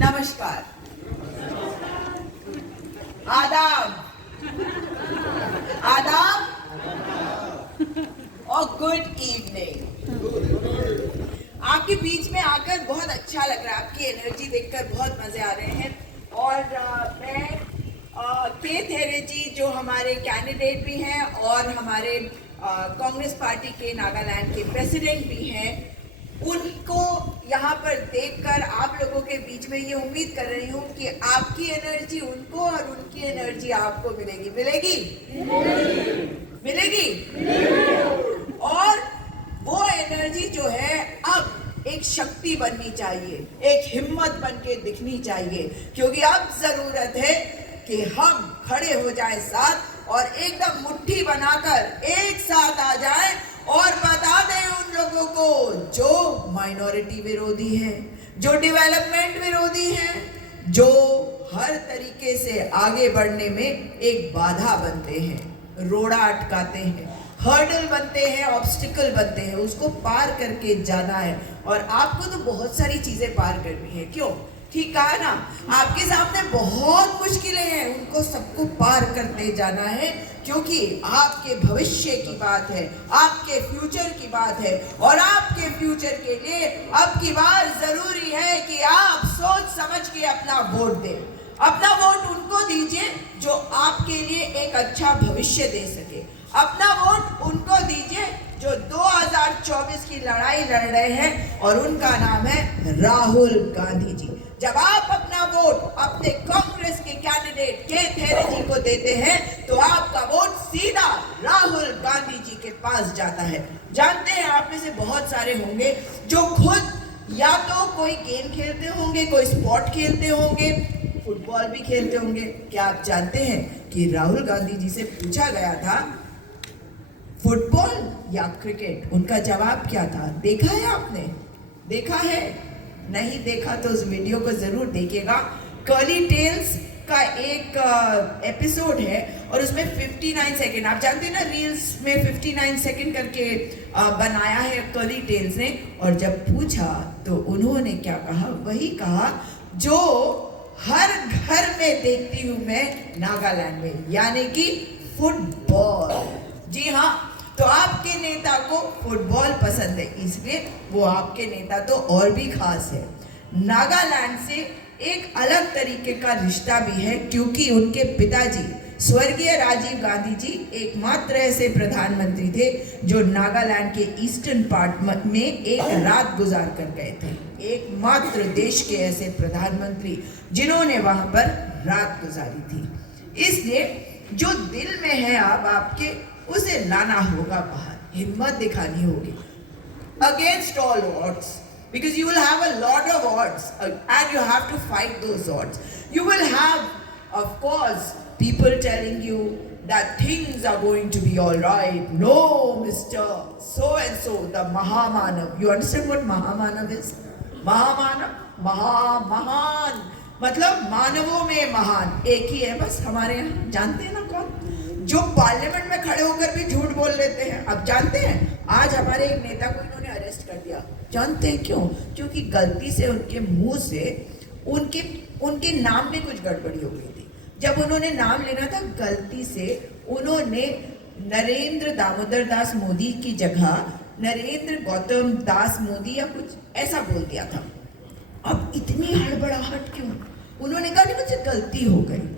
नमस्कार, आदाब, आदाब और गुड इवनिंग। आपके बीच में आकर बहुत अच्छा लग रहा है, आपकी एनर्जी देखकर बहुत मजे आ रहे हैं। और मैं के थेरेजी जो हमारे कैंडिडेट भी हैं और हमारे कांग्रेस पार्टी के नागालैंड के प्रेसिडेंट भी हैं, उनको यहाँ पर देखकर आप लोगों के बीच में ये उम्मीद कर रही हूँ कि आपकी एनर्जी उनको और उनकी एनर्जी आपको मिलेगी। मिलेगी? मिलेगी? और वो एनर्जी जो है अब एक शक्ति बननी चाहिए, एक हिम्मत बन के दिखनी चाहिए, क्योंकि अब जरूरत है कि हम खड़े हो जाएं साथ और एकदम मुट्ठी बनाकर एक साथ आ जाएं और बता दें उन लोगों को जो माइनॉरिटी विरोधी हैं, जो डेवलपमेंट विरोधी हैं, जो हर तरीके से आगे बढ़ने में एक बाधा बनते हैं, रोड़ा अटकाते हैं, हर्डल बनते हैं, ऑब्स्टिकल बनते हैं, उसको पार करके जाना है। और आपको तो बहुत सारी चीजें पार करनी है। क्यों? ठीक कहा ना? आपके सामने बहुत मुश्किलें हैं, उनको सबको पार करते जाना है, क्योंकि आपके भविष्य की बात है, आपके फ्यूचर की बात है। और आपके फ्यूचर के लिए अब की बार जरूरी है कि आप सोच समझ के अपना वोट दें। अपना वोट उनको दीजिए जो आपके लिए एक अच्छा भविष्य दे सके। अपना वोट उनको दीजिए जो 2024 की लड़ाई लड़ रहे हैं, और उनका नाम है राहुल गांधी जी। जब आप अपना वोट अपने कांग्रेस के कैंडिडेट के थेरेजी को देते हैं तो आपका वोट सीधा राहुल गांधी जी के पास जाता है। जानते हैं आप में से बहुत सारे होंगे जो खुद या तो कोई गेम खेलते होंगे, कोई स्पोर्ट खेलते होंगे, फुटबॉल भी खेलते होंगे। क्या आप जानते हैं कि राहुल गांधी जी से पूछा गया था फुटबॉल या क्रिकेट? उनका जवाब क्या था? देखा है आपने? देखा है? नहीं देखा तो उस वीडियो को जरूर देखिएगा। कर्ली टेल्स का एक एपिसोड है और उसमें 59 सेकंड, आप जानते हैं ना रील्स में 59 सेकंड करके बनाया है कर्ली टेल्स ने। और जब पूछा तो उन्होंने क्या कहा? वही कहा जो हर घर में देखती हूँ मैं नागालैंड में, यानी कि फुटबॉल। जी हाँ, तो आपके नेता को फुटबॉल पसंद है, इसलिए वो आपके नेता तो और भी खास है। नागालैंड से एक अलग तरीके का रिश्ता भी है, क्योंकि उनके पिताजी स्वर्गीय राजीव गांधी जी एकमात्र ऐसे प्रधानमंत्री थे जो नागालैंड के ईस्टर्न पार्ट में एक रात गुजार कर गए थे। एकमात्र देश के ऐसे प्रधानमंत्री जिन्होंने वहां पर रात गुजारी थी। इसलिए जो दिल में है अब आपके, उसे लाना होगा बाहर, हिम्मत दिखानी होगी against all odds, because you will have a lot of odds and you have to fight those odds. You will have, of course, people telling you that things are going to be all right. No, Mr. So and so, the Mahamanav. You understand what Mahamanav is? Mahamanav, महान, मतलब मानवों में महान एक ही है बस हमारे यहाँ। जानते हैं ना कौन? जो पार्लियामेंट में खड़े होकर भी झूठ बोल लेते हैं। अब जानते हैं आज हमारे एक नेता को इन्होंने अरेस्ट कर दिया। जानते हैं क्यों? क्योंकि गलती से उनके मुंह से उनके नाम में कुछ गड़बड़ी हो गई थी। जब उन्होंने नाम लेना था, गलती से उन्होंने नरेंद्र दामोदर दास मोदी की जगह नरेंद्र गौतम दास मोदी या कुछ ऐसा बोल दिया था। अब इतनी हड़बड़ाहट क्यों? उन्होंने कहा कि मुझसे गलती हो गई।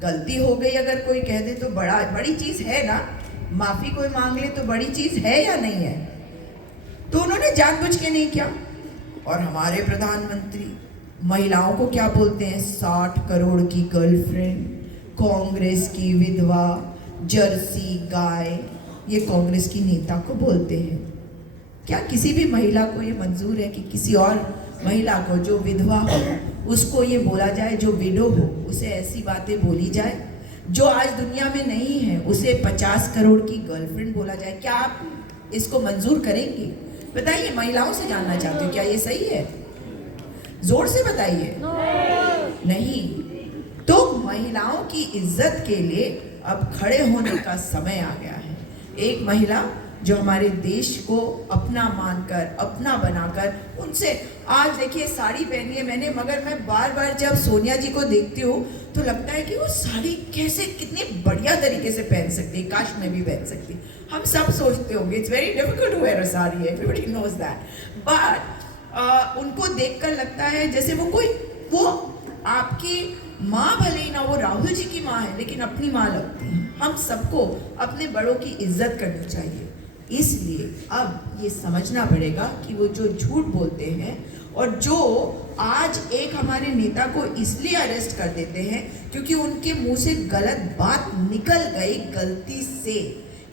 गलती हो गई अगर कोई कह दे तो बड़ी चीज है ना, माफी कोई मांग ले तो बड़ी चीज है या नहीं है? तो उन्होंने जानबूझ के नहीं किया। और हमारे प्रधानमंत्री महिलाओं को क्या बोलते हैं? 60 करोड़ की गर्लफ्रेंड, कांग्रेस की विधवा, जर्सी गाय, ये कांग्रेस की नेता को बोलते हैं। क्या किसी भी महिला को ये मंजूर है कि किसी और महिला को जो विधवा हो उसको ये बोला जाए, जो विडो हो उसे ऐसी बातें बोली जाए? जो आज दुनिया में नहीं है उसे 50 करोड़ की गर्लफ्रेंड बोला जाए? क्या आप इसको मंजूर करेंगे? बताइए, महिलाओं से जानना चाहते हो क्या ये सही है? जोर से बताइए। नहीं। तो महिलाओं की इज्जत के लिए अब खड़े होने का समय आ गया है। एक महिला जो हमारे देश को अपना मानकर, अपना बनाकर, उनसे आज देखिए साड़ी पहनी है मैंने, मगर मैं बार बार जब सोनिया जी को देखती हूँ तो लगता है कि वो साड़ी कैसे कितनी बढ़िया तरीके से पहन सकती, काश मैं भी पहन सकती। हम सब सोचते होंगे it's very difficult to wear a sari, everybody knows that, but उनको देखकर लगता है जैसे वो आपकी माँ भले ही ना वो राहुल जी की माँ है, लेकिन अपनी माँ लगती है। हम सबको अपने बड़ों की इज्जत करनी चाहिए। इसलिए अब ये समझना पड़ेगा कि वो जो झूठ बोलते हैं और जो आज एक हमारे नेता को इसलिए अरेस्ट कर देते हैं क्योंकि उनके मुंह से गलत बात निकल गई गलती से,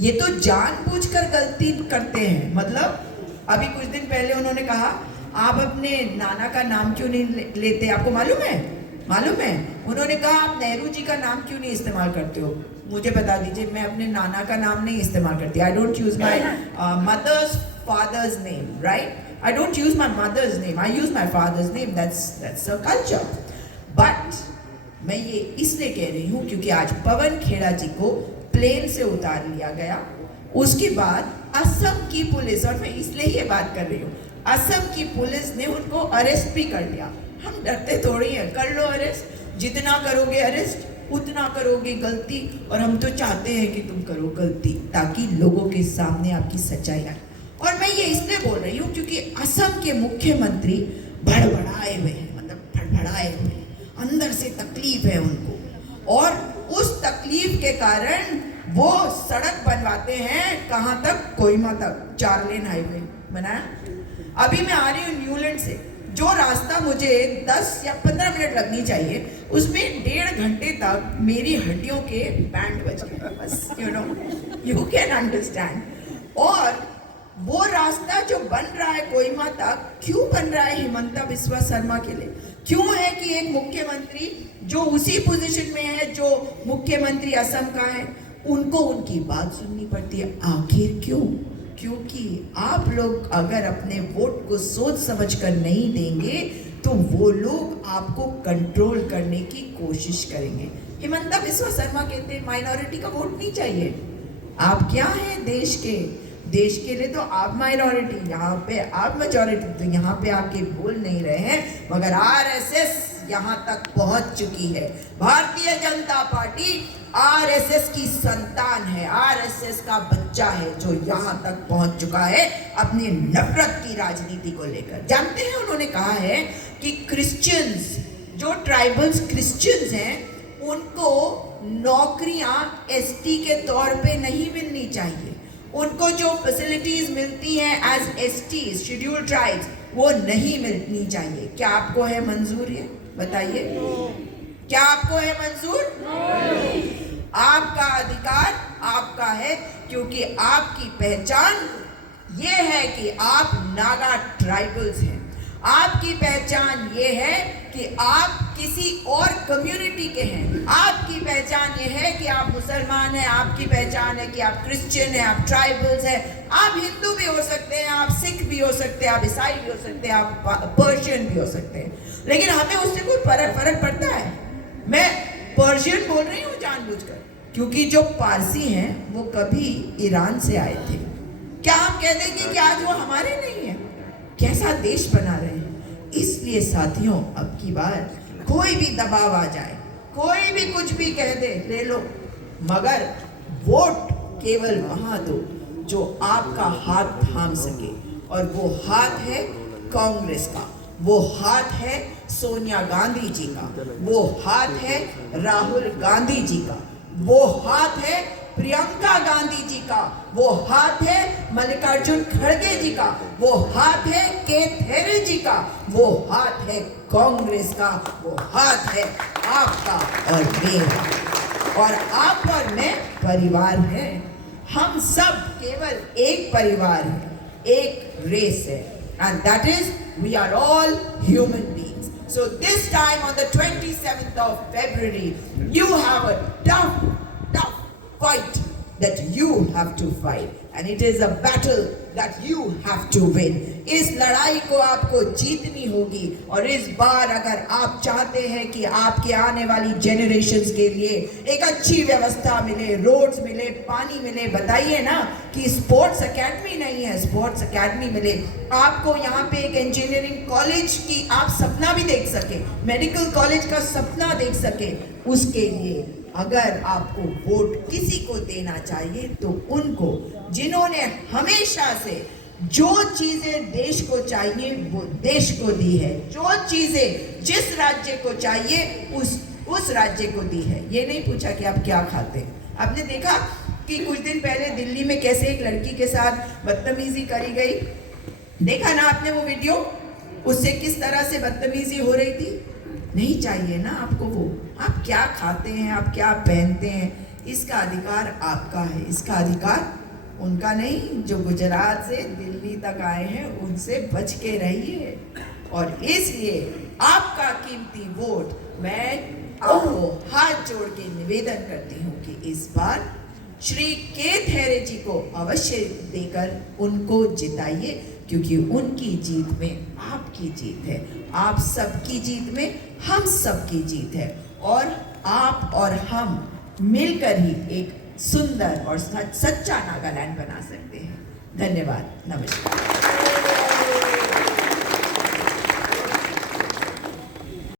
ये तो जानबूझकर गलती करते हैं। मतलब अभी कुछ दिन पहले उन्होंने कहा आप अपने नाना का नाम क्यों नहीं लेते, आपको मालूम है? उन्होंने कहा आप नेहरू जी का नाम क्यों नहीं इस्तेमाल करते हो? मुझे बता दीजिए, मैं अपने नाना का नाम नहीं इस्तेमाल करती। I don't use my mother's father's name, right? I don't use my mother's name, I use my father's name, that's a culture. But मैं ये इसलिए कह रही हूँ क्योंकि आज पवन खेड़ा जी को प्लेन से उतार लिया गया। उसके बाद असम की पुलिस, और मैं इसलिए ये बात कर रही हूँ, असम की पुलिस ने उनको अरेस्ट भी कर लिया। हम डरते थोड़ी हैं, कर लो अरेस्ट, जितना करोगे अरेस्ट उतना करोगे गलती, और हम तो चाहते हैं कि तुम करो गलती ताकि लोगों के सामने आपकी सच्चाई आए। और मैं ये इसलिए बोल रही हूँ क्योंकि असम के मुख्यमंत्री भड़बड़ाए हुए हैं, मतलब भड़बड़ाए हुए हैं, अंदर से तकलीफ है उनको, और उस तकलीफ के कारण वो सड़क बनवाते हैं कहाँ तक, कोहिमा तक, 4 लेन हाईवे बनाया। अभी मैं आ रही हूँ न्यूलैंड से, जो रास्ता मुझे 10 या 15 मिनट लगनी चाहिए उसमें 1.5 घंटे तक मेरी हड्डियों के बैंड बज गए, बस यू कैन अंडरस्टैंड। और वो रास्ता जो बन रहा है कोहिमा तक, क्यों बन रहा है? हिमंता बिस्वा शर्मा के लिए। क्यों है कि एक मुख्यमंत्री जो उसी पोजीशन में है जो मुख्यमंत्री असम का है, उनको उनकी बात सुननी पड़ती है। आखिर क्यों? क्योंकि आप लोग अगर अपने वोट को सोच समझ कर नहीं देंगे तो वो लोग आपको कंट्रोल करने की कोशिश करेंगे। हिमंता बिस्वा शर्मा कहते हैं माइनॉरिटी का वोट नहीं चाहिए। आप क्या हैं देश के लिए तो आप माइनॉरिटी, यहाँ पे आप मेजॉरिटी, तो यहाँ पे आके बोल नहीं रहे हैं, मगर आरएसएस यहाँ तक पहुंच चुकी है। भारतीय जनता पार्टी आरएसएस की संतान है, आरएसएस का बच्चा है जो यहाँ तक पहुंच चुका है अपनी नफरत की राजनीति को लेकर। जानते हैं उन्होंने कहा है कि क्रिश्चियंस, जो ट्राइबल्स क्रिश्चियंस हैं, उनको नौकरियां एसटी के तौर पे नहीं मिलनी चाहिए। उनको जो फैसिलिटीज मिलती हैं एज एसटी, शेड्यूल्ड ट्राइब्स, वो नहीं मिलनी चाहिए। क्या आपको है मंजूर? ये बताइए, क्या आपको है मंजूर? आपका अधिकार आपका है, क्योंकि आपकी पहचान ये है कि आप नागा ट्राइबल्स हैं। आपकी पहचान ये है कि आप किसी और कम्युनिटी के हैं। आपकी पहचान ये है कि आप मुसलमान हैं, आपकी पहचान है कि आप क्रिश्चियन हैं, आप ट्राइबल्स हैं। आप हिंदू भी हो सकते हैं, आप सिख भी हो सकते हैं, आप ईसाई भी हो सकते हैं, आप पर्शियन भी हो सकते हैं, लेकिन हमें उससे कोई फर्क पड़ता है? मैं पर्शियन बोल रही हूँ जानबूझकर, क्योंकि जो पारसी हैं वो कभी ईरान से आए थे। क्या हम कह देंगे कि आज वो हमारे नहीं है? कैसा देश बना रहे हैं। इसलिए साथियों, अब की बार कोई भी दबाव आ जाए, कोई भी कुछ भी कह दे, ले लो, मगर वोट केवल वहां दो जो आपका हाथ थाम सके, और वो हाथ है कांग्रेस का, वो हाथ है सोनिया गांधी जी का, वो हाथ है राहुल गांधी जी का, वो हाथ है प्रियंका गांधी जी का, वो हाथ है मल्लिकार्जुन खड़गे जी का, वो हाथ है केथ हेरिल जी का, वो हाथ है कांग्रेस का, वो हाथ है आपका और मेरा। और आप और मैं परिवार हैं, हम सब केवल एक परिवार है, एक रेस है, and that is we are all human beings. So this time on the 27th of February, you have a tough fight that you have to fight. and it is a battle that you have to win. इस लड़ाई को आपको जीतनी होगी, और इस बार अगर आप चाहते हैं कि आपके आने वाली जनरेशंस के लिए एक अच्छी व्यवस्था मिले, रोड्स मिले, पानी मिले, बताइए ना कि स्पोर्ट्स एकेडमी नहीं है, स्पोर्ट्स एकेडमी मिले, आपको यहाँ पे एक इंजीनियरिंग कॉलेज की आप सपना भी देख सके, मेडिकल कॉलेज का सपना देख सके, उसके लिए अगर आपको वोट किसी को देना चाहिए तो उनको जिन्होंने हमेशा से जो चीजें देश को चाहिए वो देश को दी है, जो चीजें जिस राज्य को चाहिए उस राज्य को दी है। ये नहीं पूछा कि आप क्या खाते हैं। आपने देखा कि कुछ दिन पहले दिल्ली में कैसे एक लड़की के साथ बदतमीजी करी गई, देखा ना आपने वो वीडियो, उससे किस तरह से बदतमीजी हो रही थी। नहीं चाहिए ना आपको वो, आप क्या खाते हैं, आप क्या पहनते हैं, इसका अधिकार आपका है, इसका अधिकार उनका नहीं। जो गुजरात से दिल्ली तक आए हैं उनसे बच के रहिए, और इसलिए आपका कीमती वोट मैं आपको हाथ जोड़ के निवेदन करती हूँ कि इस बार श्री के थेरे जी को अवश्य देकर उनको जिताइए, क्योंकि उनकी जीत में आपकी जीत है, आप सबकी जीत में हम सबकी जीत है, और आप और हम मिलकर ही एक सुंदर और सच्चा नागालैंड बना सकते हैं। धन्यवाद, नमस्कार।